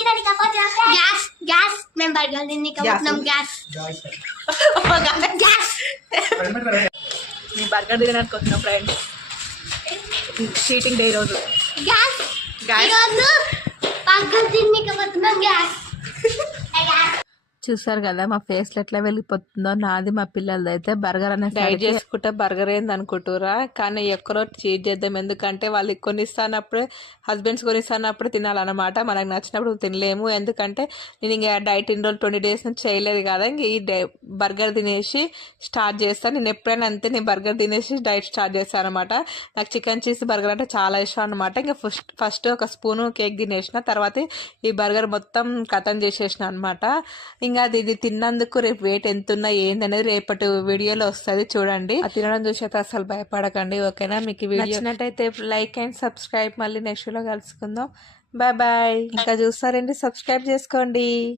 Gas gas మేము burger తిని కాబోతున్నాం gas gas మేము బర్గర్ తినడానికి వస్తున్నాం ఫ్రెండ్స్. చీటింగ్ డే రోజు గ్యాస్ ఈరోజు బర్గర్ తిని కాబోతున్నాం గ్యాస్ చూసారు కదా మా ఫేస్ లో ఎట్లా వెళ్ళిపోతుందో. నాది మా పిల్లలది అయితే బర్గర్ అనే డైట్ చేసుకుంటే బర్గర్ ఏంది అనుకుంటురా, కానీ ఎక్కడో చీట్ చేద్దాం. ఎందుకంటే వాళ్ళు కొనిస్తానప్పుడే హస్బెండ్స్ కొనిస్తానప్పుడే తినాలన్నమాట. మనకు నచ్చినప్పుడు తినలేము. ఎందుకంటే నేను ఇంకా డైట్ ఇన్ని రోజులు 20 days నుంచి చేయలేదు కదా, ఇంక ఈ బర్గర్ తినేసి స్టార్ట్ చేస్తాను. నేను ఎప్పుడైనా అంతే, నేను బర్గర్ తినేసి డైట్ స్టార్ట్ చేస్తాను అనమాట. నాకు చికెన్ చీజ్ బర్గర్ అంటే చాలా ఇష్టం అనమాట. ఇంకా ఫస్ట్ ఒక స్పూను కేక్ తినేసిన, తర్వాత ఈ బర్గర్ మొత్తం కథం చేసేసిన అనమాట. ఇంకా ఇది తిన్నందుకు రేపు వెయిట్ ఎంత ఉన్నా ఏంది అనేది రేపటి వీడియోలో వస్తుంది చూడండి. తినడం చూసి అయితే అసలు భయపడకండి, ఓకేనా? మీకు వీడియో నచ్చినట్టయితే లైక్ అండ్ సబ్స్క్రైబ్. మళ్ళీ నెక్స్ట్ లో కలుసుకుందాం. Bye bye. ఇంకా చూస్తారండి, సబ్స్క్రైబ్ చేసుకోండి.